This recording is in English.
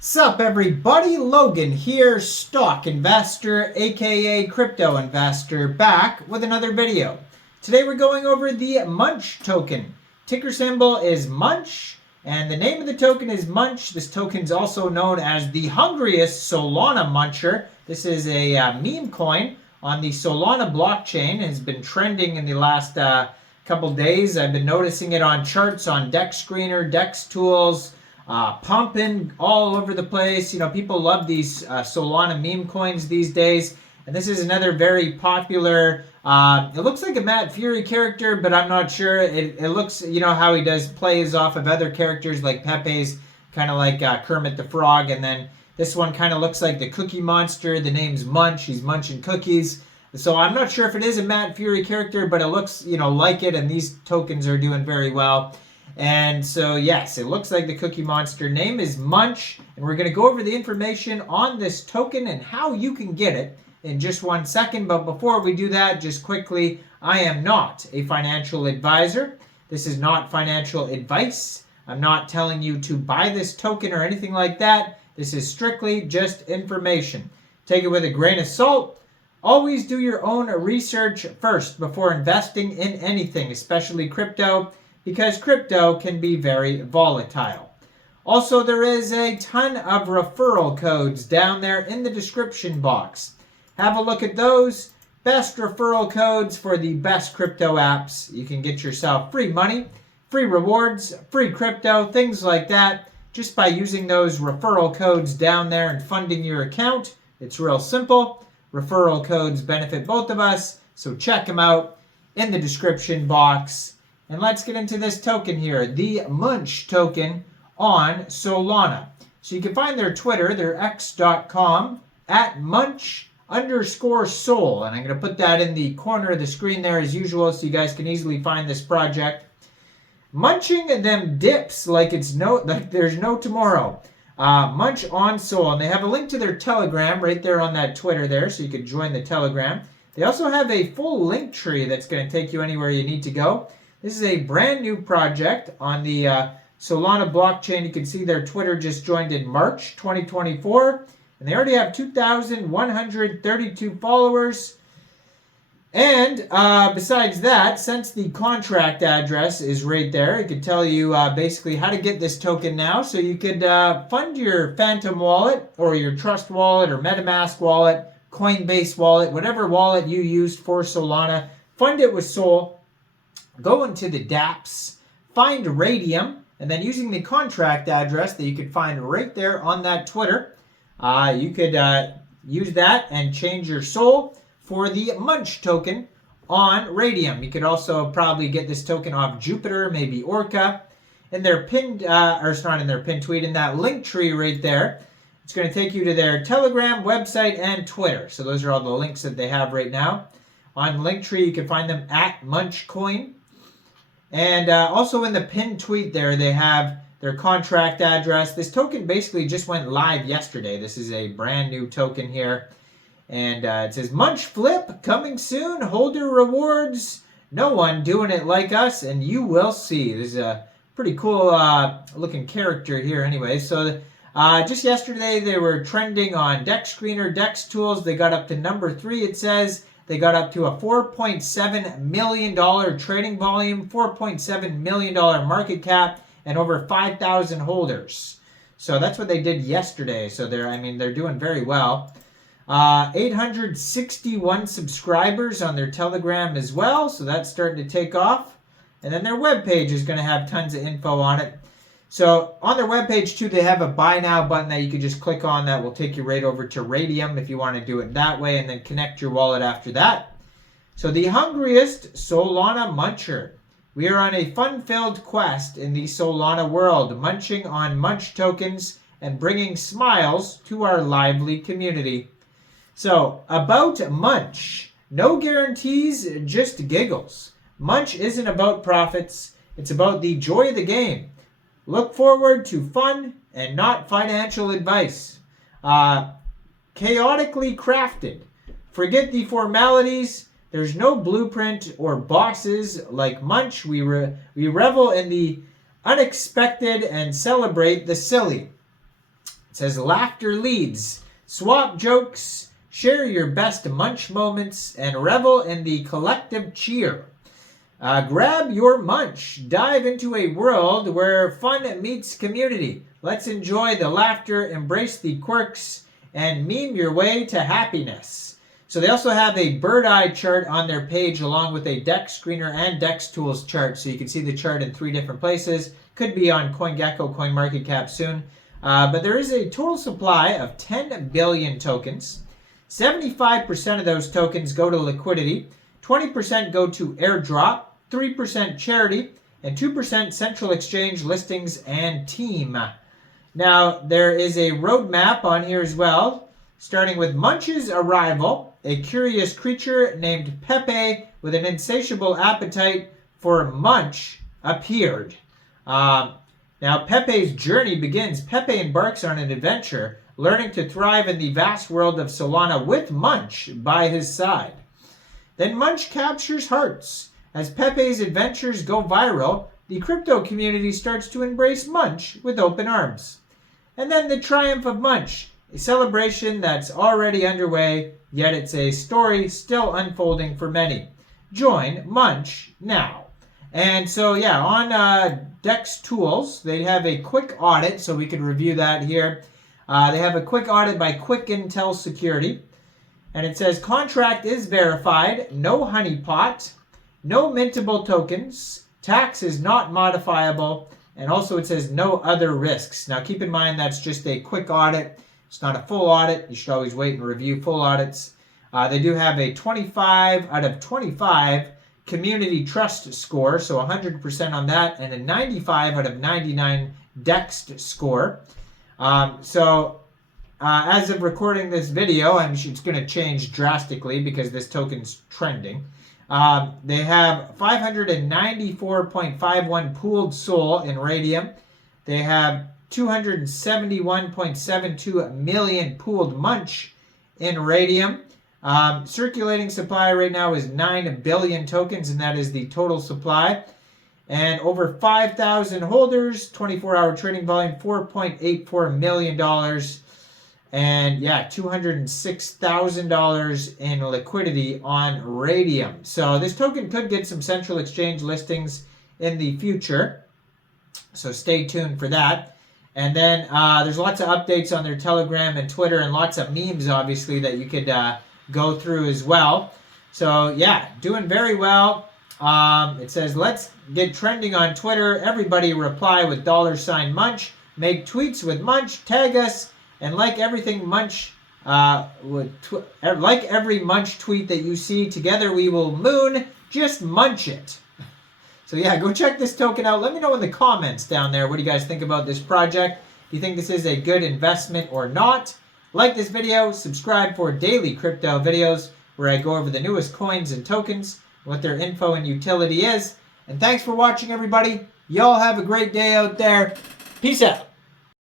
Sup everybody, Logan here, stock investor aka crypto investor, back with another video. Today we're going over the Munch token. Ticker symbol is Munch and the name of the token is Munch. This token is also known as the hungriest Solana muncher. This is a meme coin on the Solana blockchain. It has been trending in the last couple days. I've been noticing it on charts on Dex Screener, Dex Tools, pumping all over the place. You know, people love these Solana meme coins these days. And this is another very popular, it looks like a Matt Fury character, but I'm not sure. It looks, you know, how he does plays off of other characters like Pepe's, kind of like Kermit the Frog. And then this one kind of looks like the Cookie Monster. The name's Munch. He's munching cookies. So I'm not sure if it is a Matt Fury character, but it looks, you know, like it. And these tokens are doing very well. And so, yes, it looks like the Cookie Monster. Name is Munch, and we're going to go over the information on this token and how you can get it in just 1 second. But before we do that, just quickly, I am not a financial advisor. This is not financial advice. I'm not telling you to buy this token or anything like that. This is strictly just information. Take it with a grain of salt. Always do your own research first before investing in anything, especially crypto, because crypto can be very volatile. Also, there is a ton of referral codes down there in the description box. Have a look at those. Best referral codes for the best crypto apps. You can get yourself free money, free rewards, free crypto, things like that, just by using those referral codes down there and funding your account. It's real simple. Referral codes benefit both of us, so check them out in the description box. And let's get into this token here, the Munch token on Solana. So you can find their Twitter, their x.com, at Munch_Sol. And I'm going to put that in the corner of the screen there as usual so you guys can easily find this project. Munching them dips like there's no tomorrow. Munch on Sol. And they have a link to their Telegram right there on that Twitter there, so you can join the Telegram. They also have a full link tree that's going to take you anywhere you need to go. This is a brand new project on the Solana blockchain. You can see their Twitter just joined in March 2024. And they already have 2,132 followers. And besides that, since the contract address is right there, it could tell you basically how to get this token now. So you could fund your Phantom wallet or your Trust wallet or MetaMask wallet, Coinbase wallet, whatever wallet you used for Solana. Fund it with Sol. Go into the dApps, find Raydium, and then using the contract address that you could find right there on that Twitter, you could use that and change your Sol for the Munch token on Raydium. You could also probably get this token off Jupier, maybe Orca. In their pinned, or it's not in their pinned tweet, in that link tree right there, it's going to take you to their Telegram, website, and Twitter. So those are all the links that they have right now. On Linktree, you can find them at Munchcoin. And also in the pinned tweet there, they have their contract address. This token basically just went live yesterday. This is a brand new token here. And it says, Munch Flip, coming soon, holder rewards. No one doing it like us, and you will see. This is a pretty cool looking character here anyway. So just yesterday, they were trending on Dex Screener, Dex Tools. They got up to number 3, it says. They got up to a $4.7 million trading volume, $4.7 million market cap, and over 5,000 holders. So that's what they did yesterday. So they're doing very well. 861 subscribers on their Telegram as well. So that's starting to take off. And then their webpage is going to have tons of info on it. So on their webpage too, they have a buy now button that you can just click on that will take you right over to Raydium if you want to do it that way and then connect your wallet after that. So the hungriest Solana muncher. We are on a fun-filled quest in the Solana world, munching on Munch tokens and bringing smiles to our lively community. So about Munch, no guarantees, just giggles. Munch isn't about profits, it's about the joy of the game. Look forward to fun and not financial advice. Chaotically crafted. Forget the formalities. There's no blueprint or bosses like Munch. We revel in the unexpected and celebrate the silly. says laughter leads. Swap jokes, share your best Munch moments, and revel in the collective cheer. Grab your Munch. Dive into a world where fun meets community. Let's enjoy the laughter, embrace the quirks, and meme your way to happiness. So they also have a bird eye chart on their page along with a DEX screener and DEX tools chart. So you can see the chart in 3 different places. Could be on CoinGecko, CoinMarketCap soon. But there is a total supply of 10 billion tokens. 75% of those tokens go to liquidity. 20% go to airdrop. 3% charity. And 2% central exchange listings and team. Now, there is a roadmap on here as well, starting with Munch's arrival. A curious creature named Pepe with an insatiable appetite for Munch appeared. Now, Pepe's journey begins. Pepe embarks on an adventure, learning to thrive in the vast world of Solana with Munch by his side. Then Munch captures hearts. As Pepe's adventures go viral, the crypto community starts to embrace Munch with open arms. And then the triumph of Munch, a celebration that's already underway, yet it's a story still unfolding for many. Join Munch now. And so, yeah, on DEX Tools, they have a quick audit, so we can review that here. They have a quick audit by Quick Intel Security. And it says, contract is verified, no honeypot, no mintable tokens, tax is not modifiable, and also it says no other risks. Now, keep in mind that's just a quick audit. It's not a full audit. You should always wait and review full audits. They do have a 25 out of 25 community trust score, so 100% on that, and a 95 out of 99 DEX score. As of recording this video, it's going to change drastically because this token's trending. They have 594.51 pooled SOL in Raydium. They have 271.72 million pooled Munch in Raydium. Circulating supply right now is 9 billion tokens, and that is the total supply. And over 5,000 holders, 24-hour trading volume, $4.84 million. And yeah, $206,000 in liquidity on Raydium. So this token could get some central exchange listings in the future. So stay tuned for that. And then there's lots of updates on their Telegram and Twitter and lots of memes, obviously, that you could go through as well. So, yeah, doing very well. It says, let's get trending on Twitter. Everybody reply with $Munch. Make tweets with Munch. Tag us. And like everything Munch, like every Munch tweet that you see, together we will moon. Just munch it. So yeah, go check this token out. Let me know in the comments down there. What do you guys think about this project? Do you think this is a good investment or not? Like this video, subscribe for daily crypto videos where I go over the newest coins and tokens, what their info and utility is. And thanks for watching, everybody. Y'all have a great day out there. Peace out.